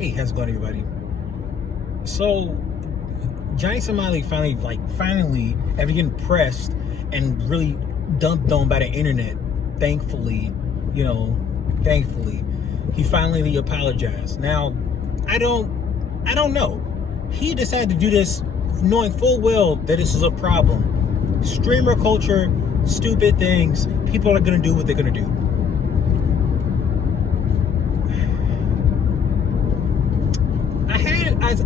Hey, how's it going, everybody? So, Johnny Somali finally, after getting pressed and really dumped on by the internet, thankfully, you know, thankfully, he finally apologized. Now, I don't know. He decided to do this knowing full well that this is a problem. Streamer culture, stupid things. People are gonna do what they're gonna do.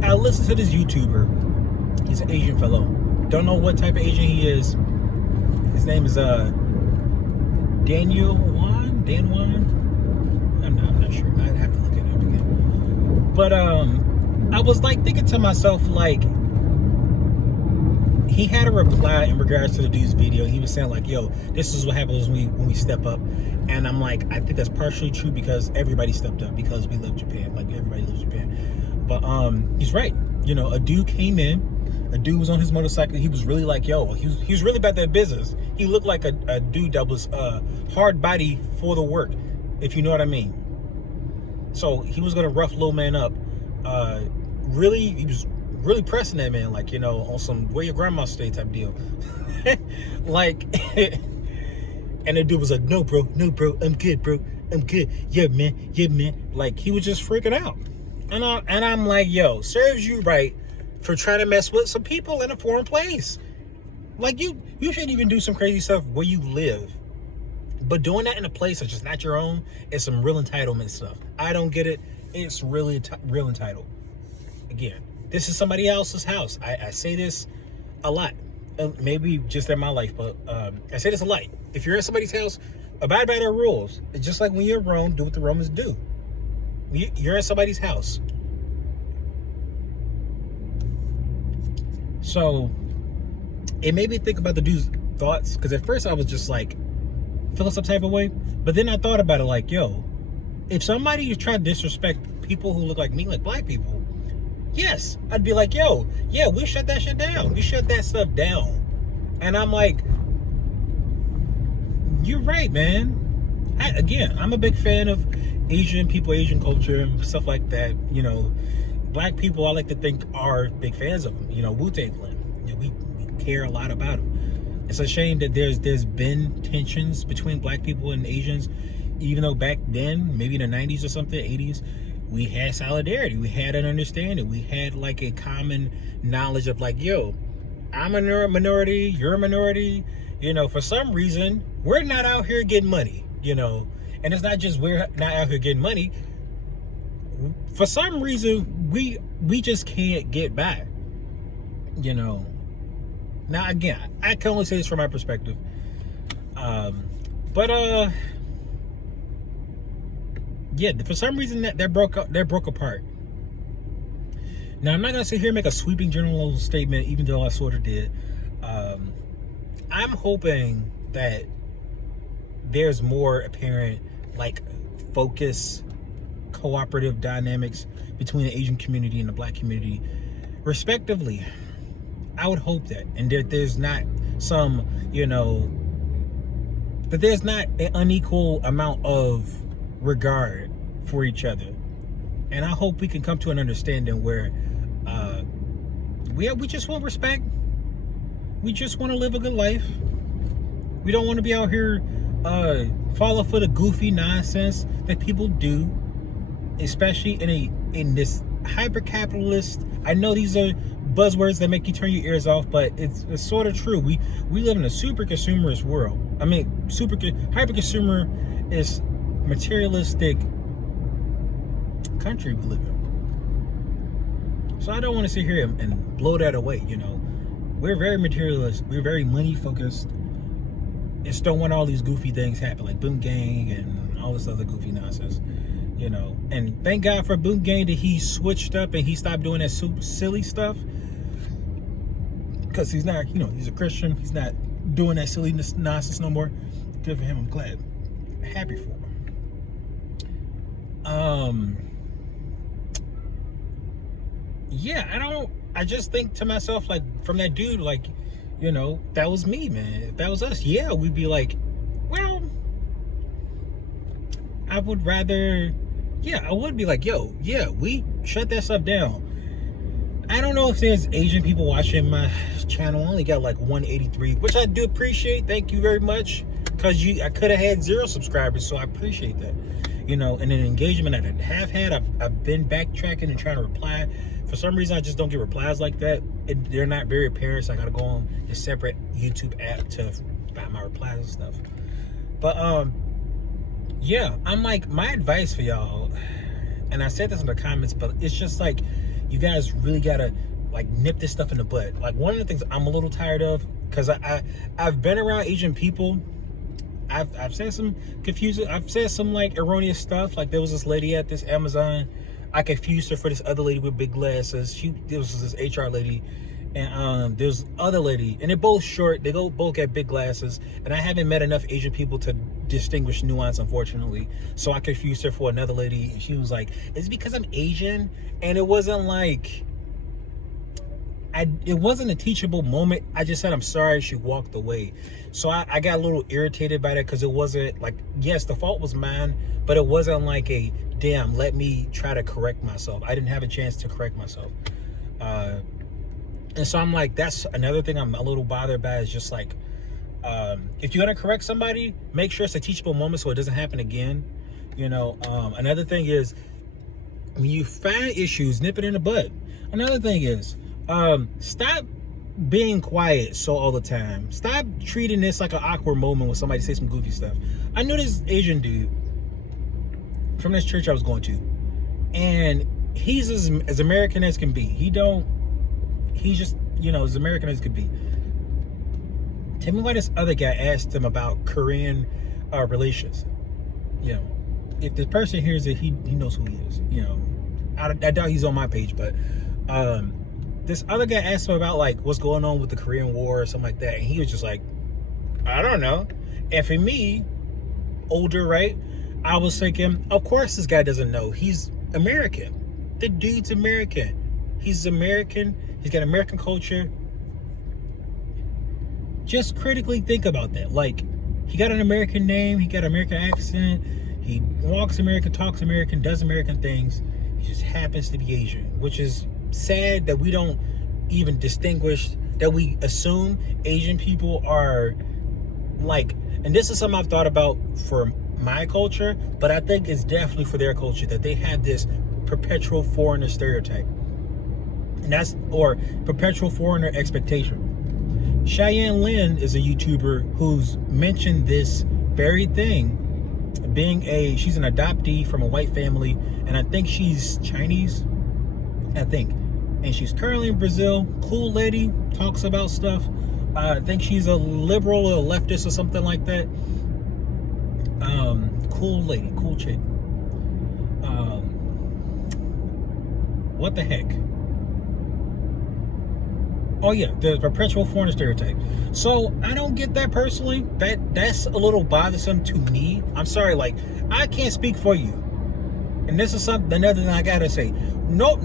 I listened to this YouTuber. He's an Asian fellow. Don't know what type of Asian he is. His name is Daniel Wan. Dan Wan. I'm not sure. I'd have to look it up again. But I was thinking to myself, he had a reply in regards to the dude's video. He was saying yo, this is what happens when we step up. And I'm like, I think that's partially true because everybody stepped up because we love Japan. Everybody loves Japan. But he's right. A dude came in. A dude was on his motorcycle. He was really he was really about that business. He looked like a dude that was hard body for the work, if you know what I mean. So he was gonna rough little man up. He was really pressing that man, on some where your grandma stay type deal. And the dude was like, no bro, I'm good, bro, I'm good. Yeah man. He was just freaking out. And I'm like, yo, serves you right for trying to mess with some people in a foreign place. You shouldn't even do some crazy stuff where you live. But doing that in a place that's just not your own is some real entitlement stuff. I don't get it. It's really real entitled. Again, this is somebody else's house. I say this a lot. Maybe just in my life, but I say this a lot. If you're at somebody's house, abide by their rules. It's just like when you're in Rome, do what the Romans do. You're at somebody's house. So it made me think about the dude's thoughts, because at first I was just feeling some type of way, but then I thought about it yo, if somebody is trying to disrespect people who look like me, like black people, yes, I'd be like, yo, yeah, we shut that shit down. We shut that stuff down. And I'm like, you're right, man. I'm a big fan of Asian people, Asian culture, and stuff like that. Black people, I like to think, are big fans of them. Wu-Tang Clan. We care a lot about them. It's a shame that there's been tensions between black people and Asians, even though back then, maybe in the 90s or something, 80s, we had solidarity. We had an understanding. We had a common knowledge of yo, I'm a minority, you're a minority. For some reason, we're not out here getting money. And it's not just we're not out here getting money. For some reason, we just can't get by. Now again, I can only say this from my perspective. Yeah, for some reason that broke apart. Now I'm not gonna sit here and make a sweeping general statement, even though I sort of did. I'm hoping that there's more apparent focus, cooperative dynamics between the Asian community and the black community, respectively. I would hope that, and that there's not some, that there's not an unequal amount of regard for each other. And I hope we can come to an understanding where we just want respect. We just want to live a good life. We don't want to be out here falling for the goofy nonsense that people do, especially in this hyper capitalist. I know these are buzzwords that make you turn your ears off, but it's sort of true. We live in a super consumerist world. I mean, hyper consumer is materialistic country we live in. So I don't want to sit here and blow that away. We're very materialist. We're very money focused. Just don't want all these goofy things happen, like Boom Gang and all this other goofy nonsense. And thank God for Boom Gang that he switched up and he stopped doing that silly stuff, because he's not, he's a Christian. He's not doing that silly nonsense no more. Good for him. I'm glad. Happy for him. Yeah, I just think to myself, from that dude, that was me, man. If that was us, yeah, we'd be well, I would rather, I would be yo, yeah, we shut that stuff down. I don't know if there's Asian people watching my channel. I only got like 183, which I do appreciate. Thank you very much. Because I could have had 0 subscribers, so I appreciate that. You know, and an engagement that I have had, I've been backtracking and trying to reply. For some reason, I just don't get replies like that. They're not very apparent, so I got to go on a separate YouTube app to find my replies and stuff. But, yeah, I'm like, my advice for y'all, and I said this in the comments, but it's just like, you guys really gotta like nip this stuff in the bud. Like, one of the things I'm a little tired of, because I've been around Asian people. I've said some confusing, I've said some like erroneous stuff. Like, there was this lady at this Amazon, I confused her for this other lady with big glasses. There was this HR lady, and there's other lady, and they're both short. They both got big glasses, and I haven't met enough Asian people to distinguish nuance, unfortunately. So I confused her for another lady, and she was like, "It's because I'm Asian," and it wasn't like, it wasn't a teachable moment. I just said, "I'm sorry." She walked away. So I got a little irritated by that, because it wasn't like, yes, the fault was mine, but it wasn't like a, damn, let me try to correct myself. I didn't have a chance to correct myself. And so I'm like, that's another thing I'm a little bothered by, is just like, if you're gonna correct somebody, make sure it's a teachable moment so it doesn't happen again. You know, another thing is, when you find issues, nip it in the bud. Another thing is, stop being quiet so all the time. Stop treating this like an awkward moment when somebody says some goofy stuff. I knew this Asian dude from this church I was going to, and he's as American as can be. He's just, you know, as American as could be. Tell me why this other guy asked him about Korean relations. You know, if the person hears it, he knows who he is. You know, I doubt he's on my page, but this other guy asked him about like what's going on with the Korean War or something like that, and he was just like, I don't know. And for me, older, right, I was thinking, of course this guy doesn't know. He's American. The dude's American. He's American. He's got American culture. Just critically think about that. Like, he got an American name. He got an American accent. He walks American, talks American, does American things. He just happens to be Asian, which is sad that we don't even distinguish, that we assume Asian people are like, and this is something I've thought about for my culture, but I think it's definitely for their culture, that they have this perpetual foreigner stereotype, and that's, or perpetual foreigner expectation. Cheyenne Lynn is a YouTuber who's mentioned this very thing, she's an adoptee from a white family, and I think she's Chinese, and she's currently in Brazil. Cool lady, talks about stuff. I think she's a liberal or a leftist or something like that. Cool lady, cool chick. What the heck? Oh yeah, the perpetual foreigner stereotype. So I don't get that personally. That's a little bothersome to me. I'm sorry, like, I can't speak for you. And this is another thing I gotta say. No,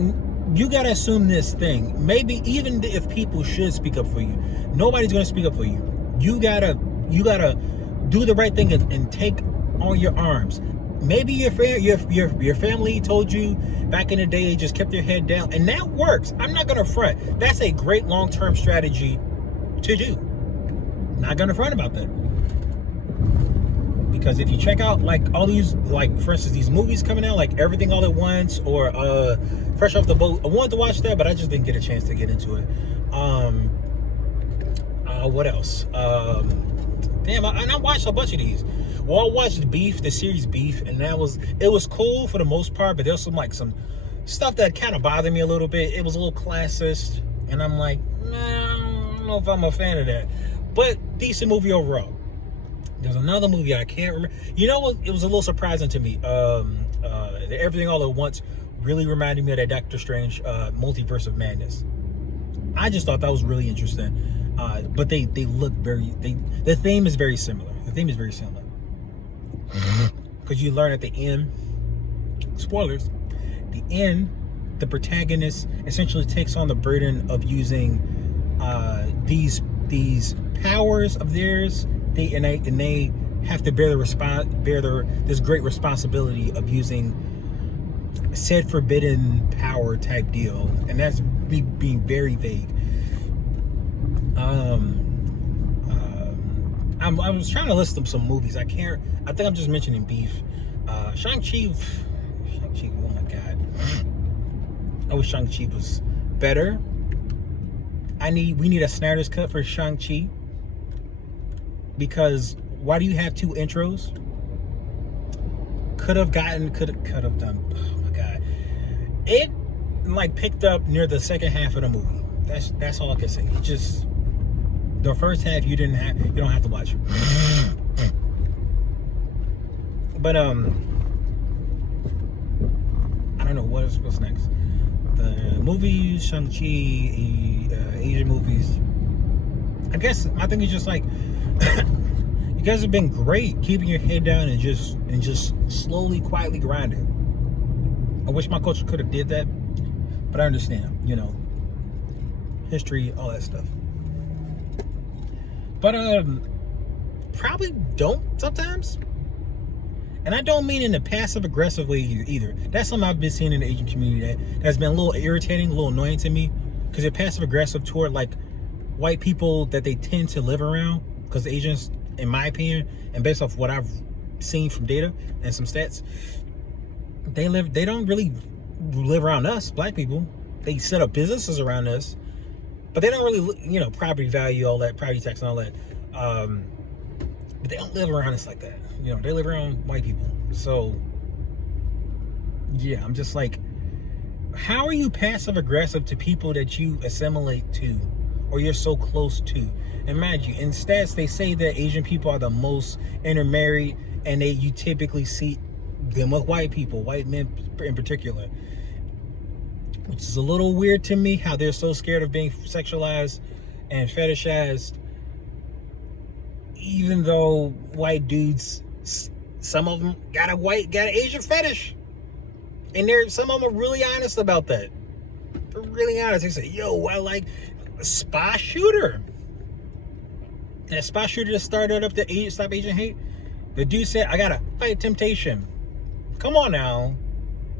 you gotta assume this thing. Maybe even if people should speak up for you, nobody's gonna speak up for you. You gotta do the right thing and take on your arms. Maybe your family told you back in the day, they just kept their head down, and that works. I'm not gonna front. That's a great long-term strategy to do. Not gonna front about that. Because if you check out like all these, like for instance, these movies coming out, like Everything All at Once or Fresh Off the Boat, I wanted to watch that, but I just didn't get a chance to get into it. What else? Damn, I watched a bunch of these. Well, I watched Beef, the series Beef, and it was cool for the most part, but there's some stuff that kind of bothered me a little bit. It was a little classist, and I'm like, nah, I don't know if I'm a fan of that. But decent movie overall. There's another movie I can't remember. You know what? It was a little surprising to me. Everything All at Once really reminded me of that Doctor Strange Multiverse of Madness. I just thought that was really interesting. But they look the theme is very similar. Because you learn at the end, spoilers, the end, the protagonist essentially takes on the burden of using these powers of theirs. They have to bear this great responsibility of using said forbidden power type deal, and that's me being very vague. I was trying to list them some movies. I think I'm just mentioning beef. Shang-Chi. Oh my god! I wish Shang-Chi was better. We need a Snyder's cut for Shang-Chi, because why do you have 2 intros? Could have done. Oh my god! It like picked up near the second half of the movie. That's all I can say. It just, the first half you don't have to watch. But I don't know what's next. The movies, Shang-Chi, Asian movies. I guess my thing is just like, you guys have been great keeping your head down and just slowly, quietly grinding. I wish my culture could have did that, but I understand, history, all that stuff. But probably don't sometimes. And I don't mean in a passive aggressive way either. That's something I've been seeing in the Asian community that's been a little irritating, a little annoying to me, because they're passive aggressive toward like white people that they tend to live around. Because Asians, in my opinion, and based off what I've seen from data and some stats, they don't really live around us, black people. They set up businesses around us, but they don't really, property value, all that, property tax and all that. But they don't live around us like that. They live around white people. So, yeah, I'm just like, how are you passive aggressive to people that you assimilate to or you're so close to? And mind you, in stats, they say that Asian people are the most intermarried, and you typically see them with white people, white men in particular. Which is a little weird to me, how they're so scared of being sexualized and fetishized, even though white dudes, some of them got an Asian fetish, and some of them are really honest about that. They're really honest. They say, "Yo, I like a spy shooter." That spy shooter that started up the Stop Asian Hate. The dude said, "I gotta fight temptation." Come on now.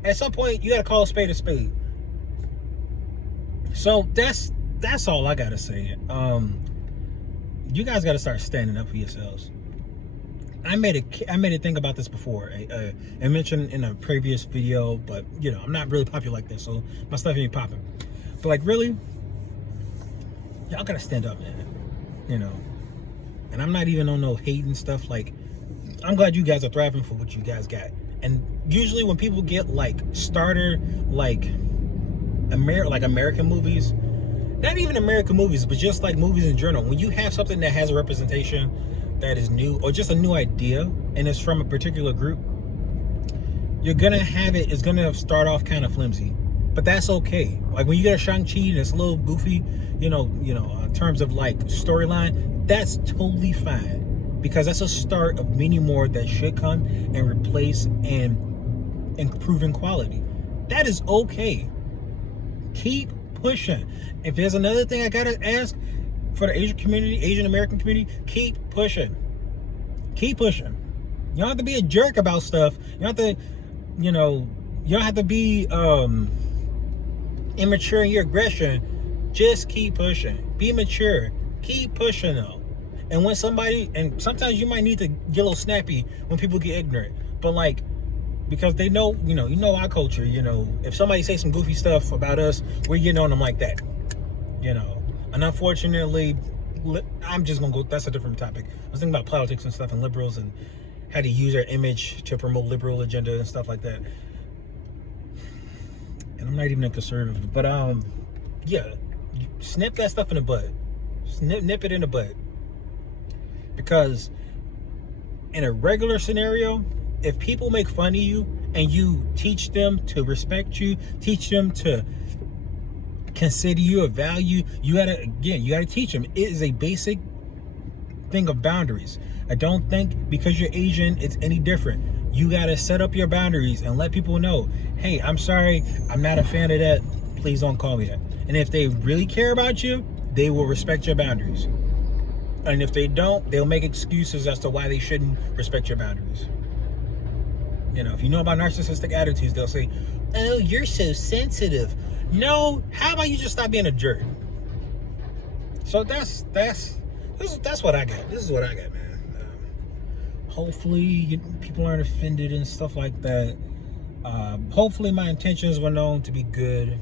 At some point, you gotta call a spade a spade. So that's all I gotta say. You guys gotta start standing up for yourselves. I made a thing about this before. I mentioned in a previous video, but I'm not really popular like this, so my stuff ain't popping. But like, really, y'all gotta stand up, man. And I'm not even on no hating stuff. Like, I'm glad you guys are thriving for what you guys got. And usually when people get like starter, like American movies, not even American movies, but just like movies in general, when you have something that has a representation that is new, or just a new idea, and it's from a particular group, you're gonna have it's gonna start off kind of flimsy, but that's okay. Like when you get a Shang-Chi and it's a little goofy, in terms of like storyline, that's totally fine, because that's a start of many more that should come and replace and improve in quality. That is okay. Keep pushing. If there's another thing I gotta ask for the Asian American community, keep pushing. Keep pushing. You don't have to be a jerk about stuff. You don't have to, you don't have to be immature in your aggression. Just keep pushing. Be mature. Keep pushing though. And sometimes you might need to get a little snappy when people get ignorant. But like, because they know, our culture, if somebody says some goofy stuff about us, we're getting on them like that, And unfortunately, I'm just going to go, that's a different topic. I was thinking about politics and stuff and liberals and how to use their image to promote liberal agenda and stuff like that. And I'm not even a conservative, but yeah, snip that stuff in the bud. Nip it in the bud. Because in a regular scenario, if people make fun of you and you teach them to respect you, teach them to consider you of value, you gotta teach them. It is a basic thing of boundaries. I don't think because you're Asian it's any different. You gotta set up your boundaries and let people know, hey, I'm sorry, I'm not a fan of that, please don't call me that. And if they really care about you, they will respect your boundaries. And if they don't, they'll make excuses as to why they shouldn't respect your boundaries. You know, if you know about narcissistic attitudes, they'll say, "Oh, you're so sensitive." No, how about you just stop being a jerk? So that's what I got. This is what I got, man. Hopefully, people aren't offended and stuff like that. Hopefully, my intentions were known to be good.